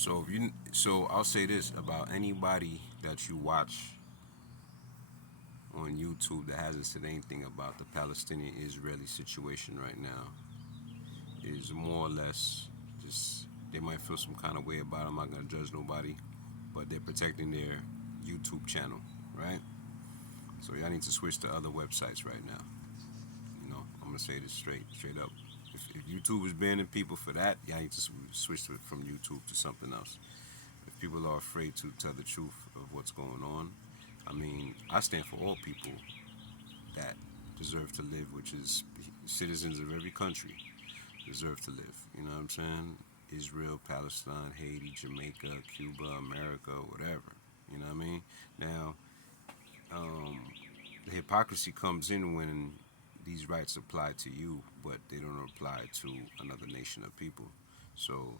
So I'll say this about anybody that you watch on YouTube that hasn't said anything about the Palestinian-Israeli situation right now is more or less just they might feel some kind of way about it. I'm not gonna judge nobody, but they're protecting their YouTube channel, right? So y'all need to switch to other websites right now. I'm gonna say this straight up. If YouTube is banning people for that, y'all need to switch from YouTube to something else. If people are afraid to tell the truth of what's going on, I mean, I stand for all people that deserve to live, which is citizens of every country deserve to live. You know what I'm saying? Israel, Palestine, Haiti, Jamaica, Cuba, America, whatever. You know what I mean? Now, um, the hypocrisy comes in when these rights apply to you, but they don't apply to another nation of people. So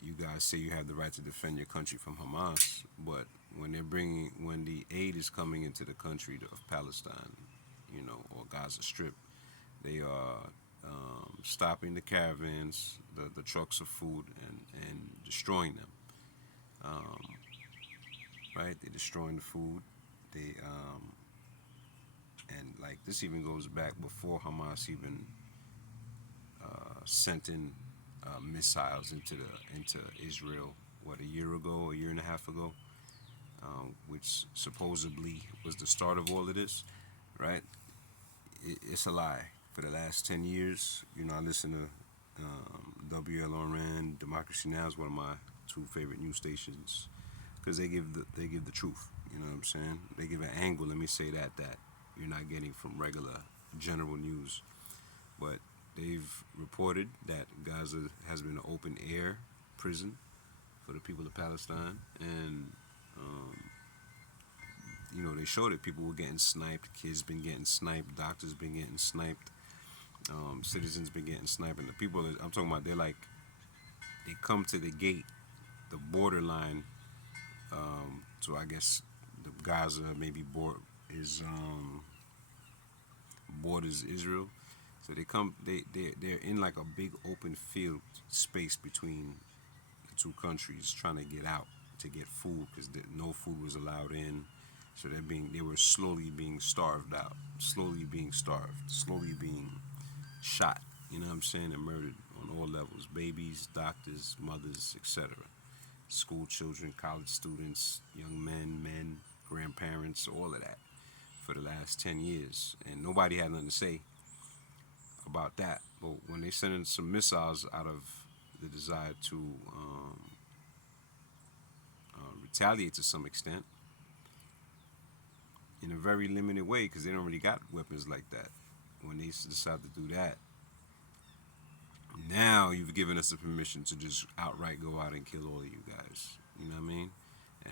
you guys say you have the right to defend your country from Hamas, but when the aid is coming into the country of Palestine, or Gaza Strip, they are stopping the caravans, the trucks of food, and destroying them. Um, right? They're destroying the food. They and like this even goes back before Hamas even sent in missiles into Israel. What, a year ago, a year and a half ago, which supposedly was the start of all of this, right? It's a lie. For the last 10 years, I listen to WLRN. Democracy Now! Is one of my two favorite news stations because they give the truth. You know what I'm saying? They give an angle. Let me say that you're not getting from regular general news. But they've reported that Gaza has been an open air prison for the people of Palestine, and um, they showed it. People were getting sniped. Kids been getting sniped. Doctors been getting sniped. Citizens been getting sniped. And the people that I'm talking about, they come to the gate, the borderline. So I guess the Gaza maybe borders Israel. So they come. They're in like a big open field space between the two countries, trying to get out to get food because no food was allowed in. So they were slowly being starved out, slowly being starved, slowly being shot. You know what I'm saying? And murdered on all levels: babies, doctors, mothers, etc. School children, college students, young men, grandparents, all of that for the last 10 years. And nobody had nothing to say about that. But when they sent in some missiles out of the desire to retaliate to some extent, in a very limited way, because they don't really got weapons like that. When they decide to do that, now you've given us the permission to just outright go out and kill all of you guys. You know what I mean?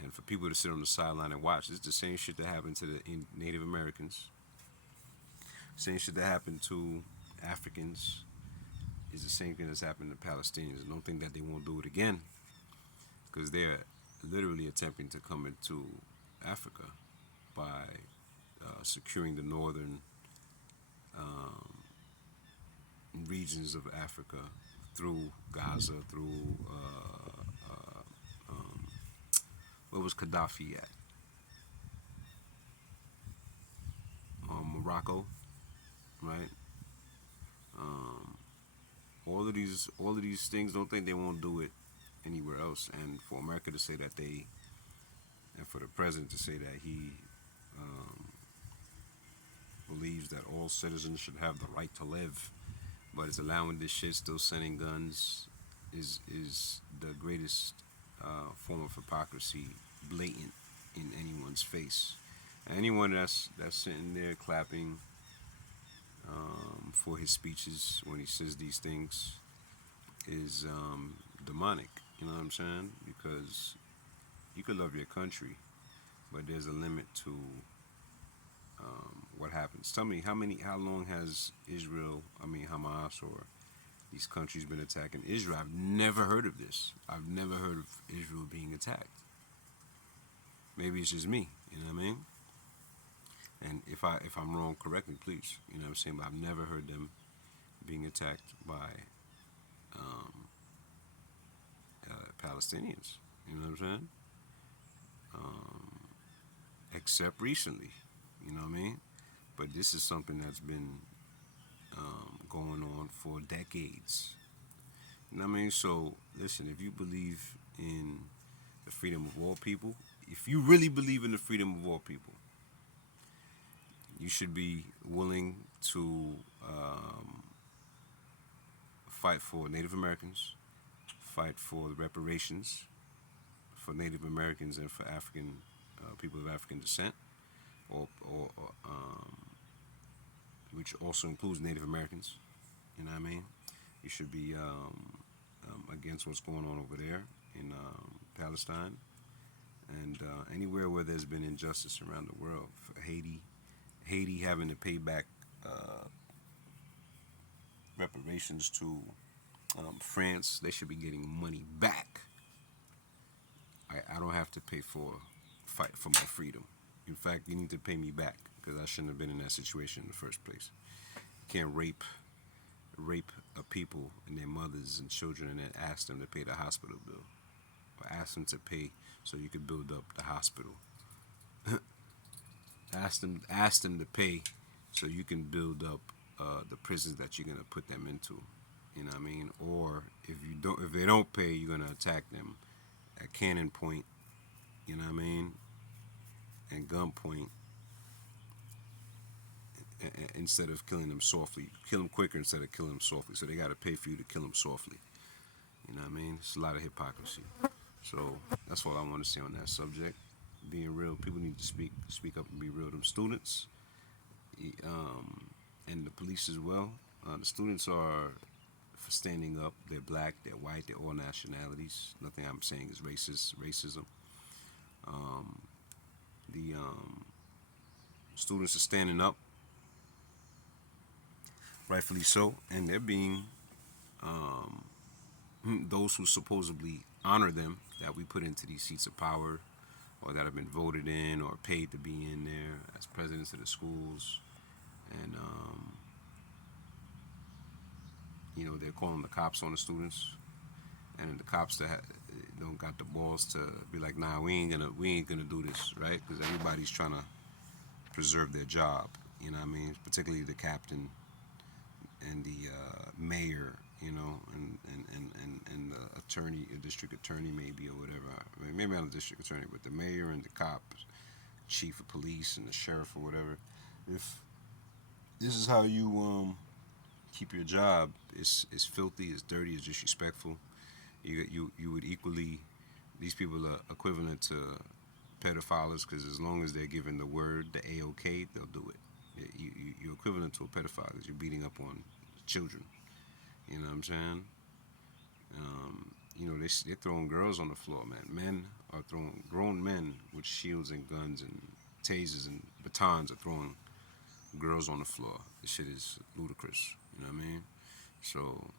And for people to sit on the sideline and watch, it's the same shit that happened to the Native Americans. Same shit that happened to Africans is the same thing that's happened to Palestinians. And don't think that they won't do it again, because they're literally attempting to come into Africa by securing the northern regions of Africa through Gaza, through where was Gaddafi at? Morocco, right? Um, all of these things. Don't think they won't do it anywhere else. And for America to say that and for the president to say that he um, believes that all citizens should have the right to live, but is allowing this shit, still sending guns, is the greatest form of hypocrisy, blatant in anyone's face. Anyone that's sitting there clapping for his speeches when he says these things is demonic. You know what I'm saying? Because you could love your country, but there's a limit to what happens. Tell me how long has Hamas or these countries been attacking Israel? I've never heard of this. I've never heard of Israel being attacked. Maybe it's just me. You know what I mean? And if I'm wrong, correct me, please. You know what I'm saying? But I've never heard them being attacked by um, Palestinians. You know what I'm saying? Except recently. You know what I mean? But this is something that's been going on for decades. You know what I mean? So, listen, if you believe in the freedom of all people, if you really believe in the freedom of all people, you should be willing to fight for Native Americans, fight for the reparations for Native Americans and for African people of African descent, or which also includes Native Americans. You know what I mean? You should be against what's going on over there in Palestine and anywhere where there's been injustice around the world. For Haiti having to pay back reparations to France, they should be getting money back. I don't have to pay for fight for my freedom. In fact, you need to pay me back because I shouldn't have been in that situation in the first place. You can't rape a people and their mothers and children and then ask them to pay the hospital bill or ask them to pay so you could build up the hospital. Ask them to pay so you can build up the prisons that you're gonna put them into. You know what I mean? Or if they don't pay, you're gonna attack them at cannon point. You know what I mean? And gunpoint instead of killing them softly. Kill them quicker instead of killing them softly. So they got to pay for you to kill them softly. You know what I mean? It's a lot of hypocrisy. So that's all I want to say on that subject. Being real, people need to speak up and be real. Them students, and the police as well. The students are for standing up. They're black, they're white, they're all nationalities. Nothing I'm saying is racism. The students are standing up, rightfully so, and they're being those who supposedly honor them that we put into these seats of power or that have been voted in or paid to be in there as presidents of the schools. And, they're calling the cops on the students. And the cops that don't got the balls to be like, nah, we ain't gonna do this, right? Because everybody's trying to preserve their job. You know what I mean? Particularly the captain and the mayor, and the attorney, a district attorney maybe or whatever. Maybe not a district attorney, but the mayor and the cop, chief of police and the sheriff or whatever. If this is how you keep your job, it's filthy, it's dirty, it's disrespectful. You would equally, these people are equivalent to pedophiles because as long as they're given the word, the A-OK, they'll do it. You're equivalent to a pedophile because you're beating up on children. You know what I'm saying? They're throwing girls on the floor, man. Men are throwing, grown men with shields and guns and tasers and batons are throwing girls on the floor. This shit is ludicrous. You know what I mean? So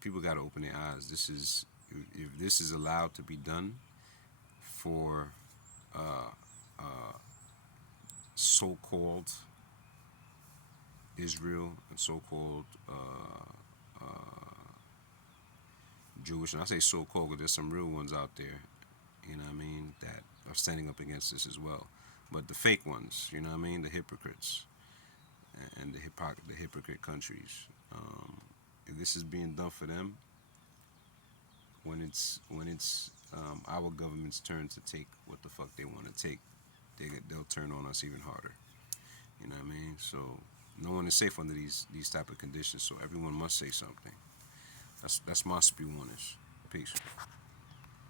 people got to open their eyes. If this is allowed to be done for so-called Israel and so-called Jewish, and I say so-called because there's some real ones out there, you know what I mean, that are standing up against this as well. But the fake ones, you know what I mean, the hypocrites and the hypocrite countries. If this is being done for them, when it's our government's turn to take what the fuck they want to take, they'll turn on us even harder. You know what I mean? So no one is safe under these type of conditions. So everyone must say something. That's my spew on this. Peace.